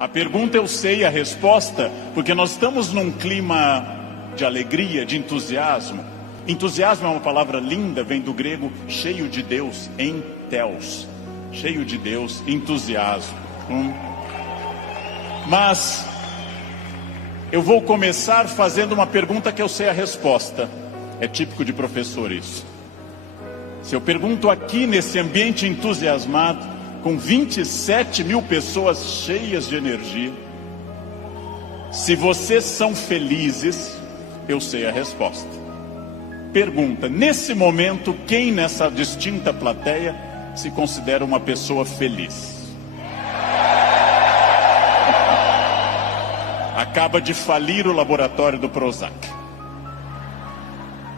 A pergunta eu sei a resposta, porque nós estamos num clima de alegria, de entusiasmo. Entusiasmo é uma palavra linda, vem do grego cheio de Deus, entheos. Cheio de Deus, entusiasmo. Mas eu vou começar fazendo uma pergunta que eu sei a resposta. É típico de professor isso. Se eu pergunto aqui nesse ambiente entusiasmado, com 27 mil pessoas cheias de energia, se vocês são felizes, eu sei a resposta. Pergunta, nesse momento, quem nessa distinta plateia se considera uma pessoa feliz? Acaba de falir o laboratório do Prozac.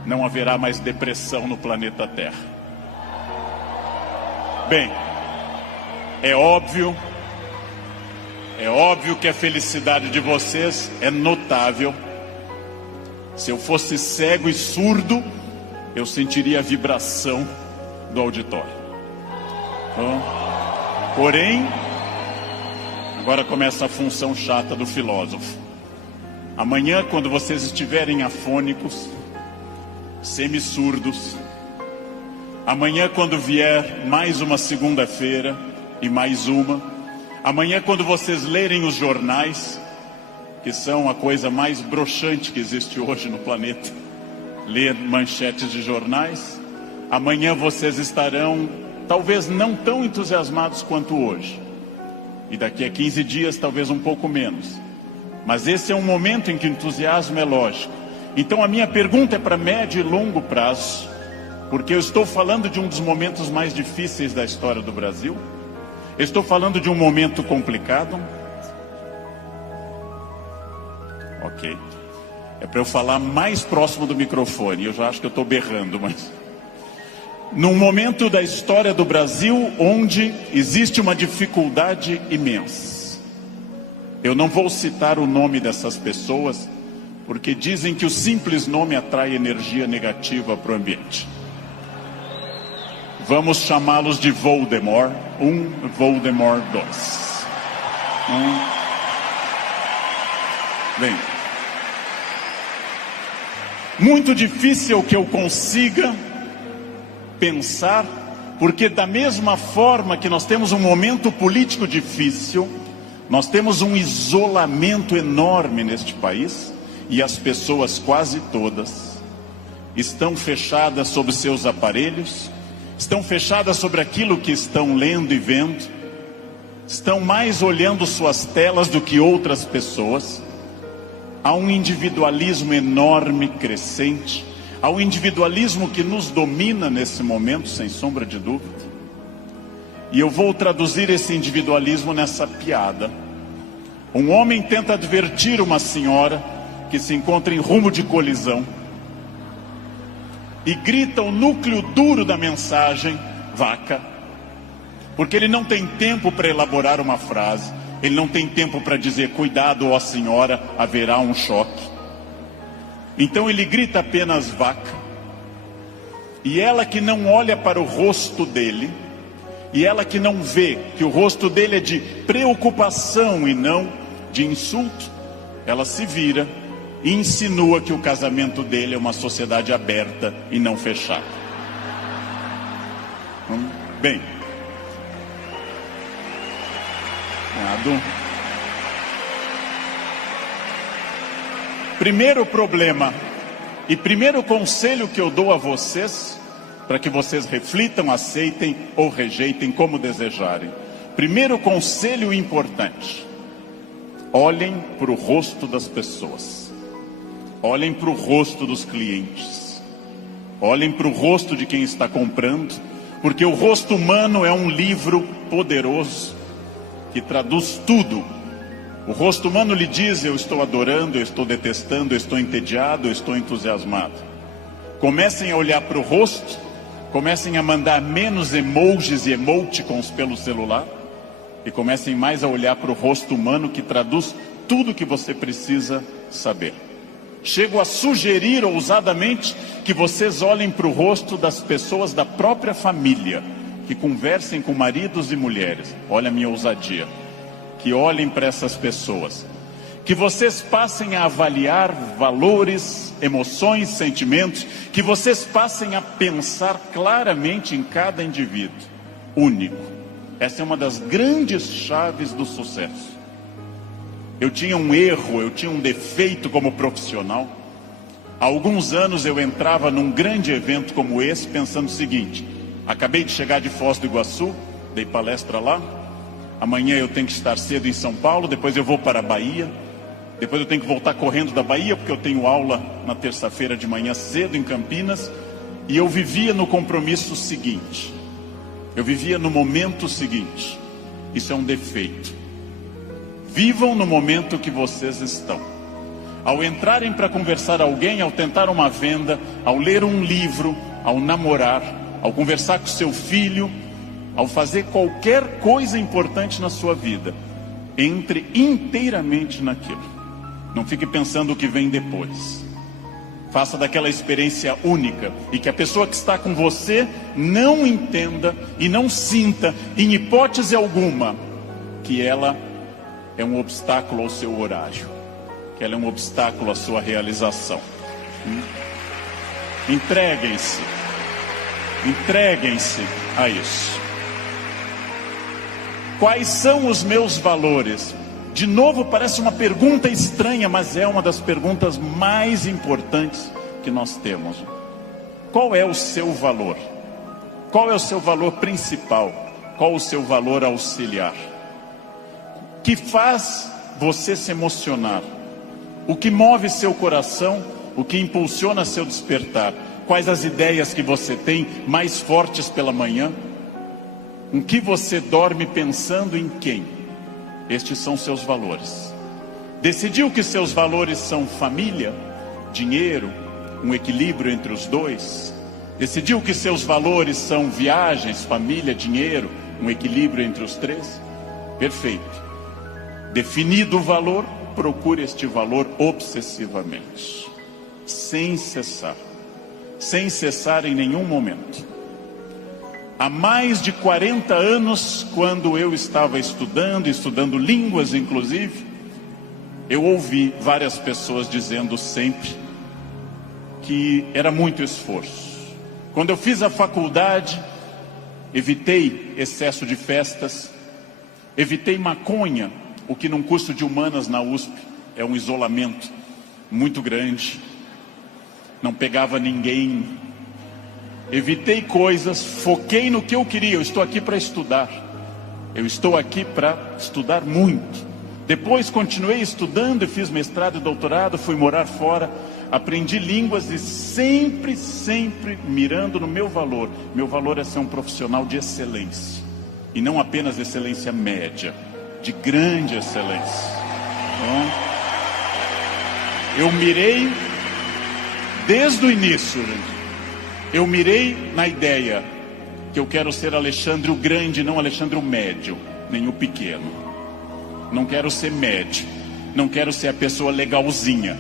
Não haverá mais depressão no planeta Terra. Bem, é óbvio que a felicidade de vocês é notável. Se eu fosse cego e surdo, eu sentiria a vibração do auditório. Porém, agora começa a função chata do filósofo. Amanhã, quando vocês estiverem afônicos, semissurdos, amanhã, quando vier mais uma segunda-feira e mais uma, amanhã, quando vocês lerem os jornais, que são a coisa mais broxante que existe hoje no planeta, ler manchetes de jornais, amanhã vocês estarão talvez não tão entusiasmados quanto hoje, e daqui a 15 dias talvez um pouco menos, mas esse é um momento em que o entusiasmo é lógico. Então a minha pergunta é para médio e longo prazo, porque eu estou falando de um dos momentos mais difíceis da história do Brasil. Estou falando de um momento complicado. Ok. É para eu falar mais próximo do microfone. Eu já acho que eu estou berrando, mas... Num momento da história do Brasil onde existe uma dificuldade imensa. Eu não vou citar o nome dessas pessoas, porque dizem que o simples nome atrai energia negativa para o ambiente. Vamos chamá-los de Voldemort 1, Voldemort 2. Bem, muito difícil que eu consiga pensar, porque da mesma forma que nós temos um momento político difícil, nós temos um isolamento enorme neste país, e as pessoas quase todas estão fechadas sobre seus aparelhos, estão fechadas sobre aquilo que estão lendo e vendo, estão mais olhando suas telas do que outras pessoas. Há um individualismo enorme, crescente, há um individualismo que nos domina nesse momento, sem sombra de dúvida. E eu vou traduzir esse individualismo nessa piada. Um homem tenta advertir uma senhora que se encontra em rumo de colisão, e grita o núcleo duro da mensagem, vaca, porque ele não tem tempo para elaborar uma frase, ele não tem tempo para dizer, cuidado, ó senhora, haverá um choque. Então ele grita apenas vaca, e ela que não olha para o rosto dele, e ela que não vê que o rosto dele é de preocupação e não de insulto, ela se vira e insinua que o casamento dele é uma sociedade aberta e não fechada. Bem, primeiro problema e primeiro conselho que eu dou a vocês, para que vocês reflitam, aceitem ou rejeitem como desejarem. Primeiro conselho importante: olhem para o rosto das pessoas. Olhem para o rosto dos clientes. Olhem para o rosto de quem está comprando, porque o rosto humano é um livro poderoso que traduz tudo. O rosto humano lhe diz: eu estou adorando, eu estou detestando, eu estou entediado, eu estou entusiasmado. Comecem a olhar para o rosto, comecem a mandar menos emojis e emoticons pelo celular, e comecem mais a olhar para o rosto humano que traduz tudo que você precisa saber. Chego a sugerir ousadamente que vocês olhem para o rosto das pessoas da própria família, que conversem com maridos e mulheres. Olha a minha ousadia. que olhem para essas pessoas, que vocês passem a avaliar valores, emoções, sentimentos, que vocês passem a pensar claramente em cada indivíduo único. Essa é uma das grandes chaves do sucesso. Eu tinha um erro, eu tinha um defeito como profissional. Há alguns anos eu entrava num grande evento como esse pensando o seguinte: acabei de chegar de Foz do Iguaçu, dei palestra lá, amanhã eu tenho que estar cedo em São Paulo, depois eu vou para a Bahia, depois eu tenho que voltar correndo da Bahia, porque eu tenho aula na terça-feira de manhã cedo em Campinas. E eu vivia no compromisso seguinte, eu vivia no momento seguinte. Isso é um defeito. Vivam no momento que vocês estão. Ao entrarem para conversar com alguém, ao tentar uma venda, ao ler um livro, ao namorar, ao conversar com seu filho, ao fazer qualquer coisa importante na sua vida, entre inteiramente naquilo. Não fique pensando o que vem depois. Faça daquela experiência única, e que a pessoa que está com você não entenda e não sinta, em hipótese alguma, que ela é um obstáculo ao seu horário, que ela é um obstáculo à sua realização. Entreguem-se a isso. Quais são os meus valores? De novo, parece uma pergunta estranha, mas é uma das perguntas mais importantes que nós temos. Qual é o seu valor? Qual é o seu valor principal? Qual o seu valor auxiliar? O que faz você se emocionar? O que move seu coração? O que impulsiona seu despertar? Quais as ideias que você tem mais fortes pela manhã? Em que você dorme pensando em quem? Estes são seus valores. Decidiu que seus valores são família, dinheiro, um equilíbrio entre os dois? Decidiu que seus valores são viagens, família, dinheiro, um equilíbrio entre os três? Perfeito. Definido o valor, procure este valor obsessivamente, sem cessar em nenhum momento. Há mais de 40 anos, quando eu estava estudando línguas inclusive, eu ouvi várias pessoas dizendo sempre que era muito esforço. Quando eu fiz a faculdade, evitei excesso de festas, evitei maconha, o que num curso de humanas na USP é um isolamento muito grande. Não pegava ninguém. Evitei coisas, foquei no que eu queria. Eu estou aqui para estudar. Eu estou aqui para estudar muito. Depois continuei estudando e fiz mestrado e doutorado, fui morar fora, aprendi línguas e sempre mirando no meu valor. Meu valor é ser um profissional de excelência. E não apenas excelência média, de grande excelência. Então, eu mirei desde o início, gente. Eu mirei na ideia que eu quero ser Alexandre o Grande, não Alexandre o Médio, nem o Pequeno. Não quero ser médio, não quero ser a pessoa legalzinha.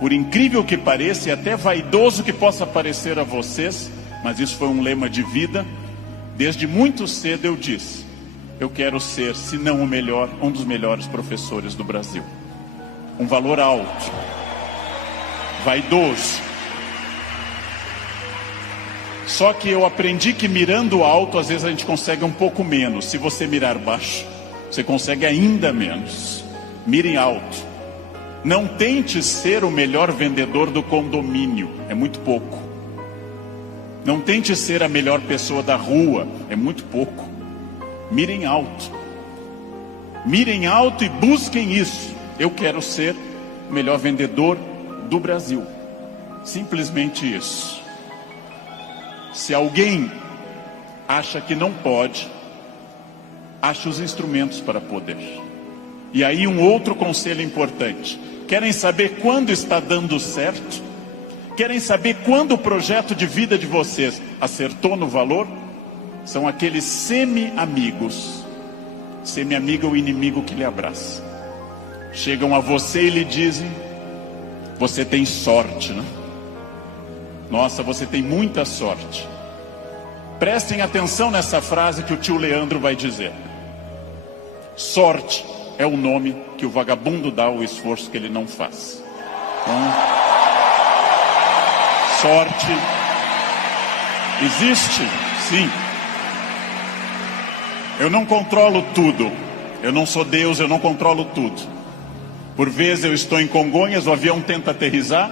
Por incrível que pareça, e até vaidoso que possa parecer a vocês, mas isso foi um lema de vida. Desde muito cedo eu disse: eu quero ser, se não o melhor, um dos melhores professores do Brasil. Um valor alto, vaidoso. Só que eu aprendi que mirando alto, às vezes a gente consegue um pouco menos. Se você mirar baixo, você consegue ainda menos. Mire alto. Não tente ser o melhor vendedor do condomínio, é muito pouco. Não tente ser a melhor pessoa da rua, é muito pouco. Mirem alto. Mirem alto e busquem isso. Eu quero ser o melhor vendedor do Brasil. Simplesmente isso. Se alguém acha que não pode, ache os instrumentos para poder. E aí um outro conselho importante. Querem saber quando está dando certo? Querem saber quando o projeto de vida de vocês acertou no valor? São aqueles semi-amigos. Semi-amigo é o inimigo que lhe abraça. Chegam a você e lhe dizem: você tem sorte, né? Nossa, você tem muita sorte. Prestem atenção nessa frase que o tio Leandro vai dizer. Sorte é o nome que o vagabundo dá ao esforço que ele não faz. Então, sorte existe, sim. Eu não controlo tudo. Eu não sou Deus, eu não controlo tudo. Por vezes eu estou em Congonhas, o avião tenta aterrissar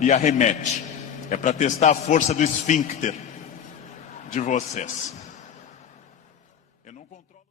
e arremete. É para testar a força do esfíncter de vocês. Eu não controlo.